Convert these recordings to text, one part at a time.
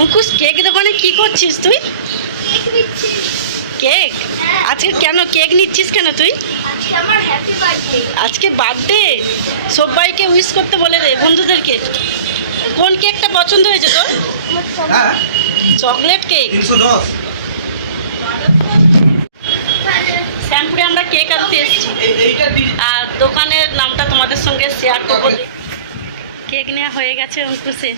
Ankush cake দোকানে কি করছিস তুই? কেক? আজকে কেন কেক নিচ্ছিস কেন তুই? আজকে বার্থডে। সবাইকে উইশ করতে বলে দে বন্ধুদেরকে। কোন কেকটা পছন্দ হয়েছে তোর? হ্যাঁ। Chocolate cake. শ্যামপুরে আমরা কেক আনতে এসেছি। আর দোকানের নামটা তোমাদের সঙ্গে শেয়ার করব। কেক নেওয়া হয়ে গেছে অঙ্কুশের।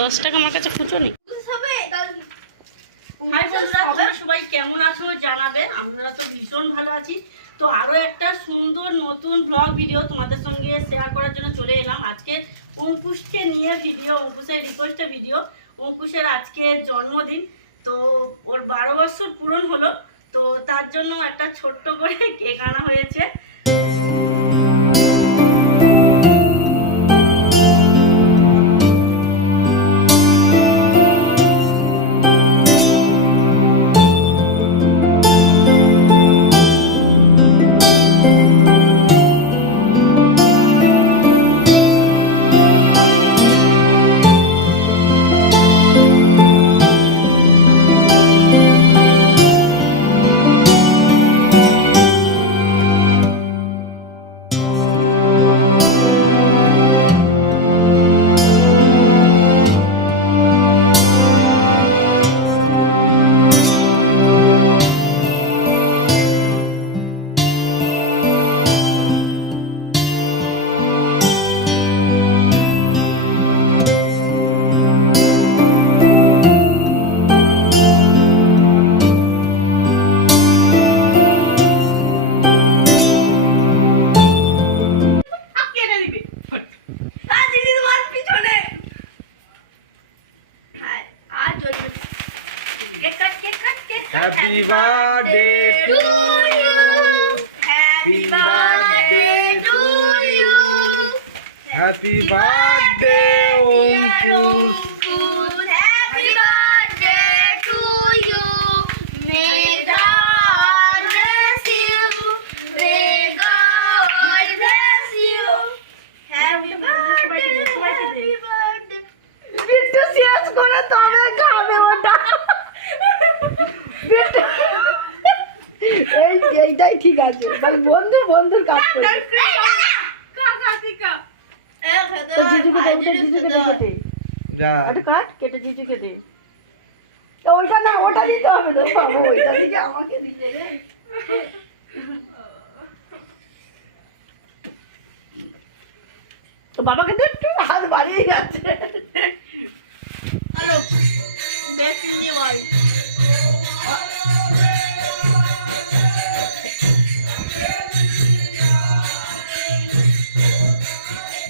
দশ টাকা আমার কাছে নেই। তোমাদের সঙ্গে শেয়ার করার জন্য চলে এলাম। আজকে অঙ্কুশকে নিয়ে ভিডিও অঙ্কুশের রিকোয়েস্টে ভিডিও অঙ্কুশের জন্মদিন। তো ওর বারো বছর পূরণ হলো। তো তার জন্য একটা ছোট্ট করে কেক আনা হয়েছে। birthday to you. Happy birthday to you. Happy birthday, Uncle. Happy birthday! Happy birthday! Happy birthday! Happy birthday! এইটাই ঠিক আছে। মানে বন্ধু বন্ধুর কাজ করবে। তো জিজুকে দে ওটা জিজুকে দে কেটে কাট কেটে জিজুকে দে তো ওইটা না ওটা দিতে হবে তো বাবা ওইটা দিকে আমাকে দিতে রে তো বাবাকে তো একটু হাত বাড়িয়ে যাচ্ছে।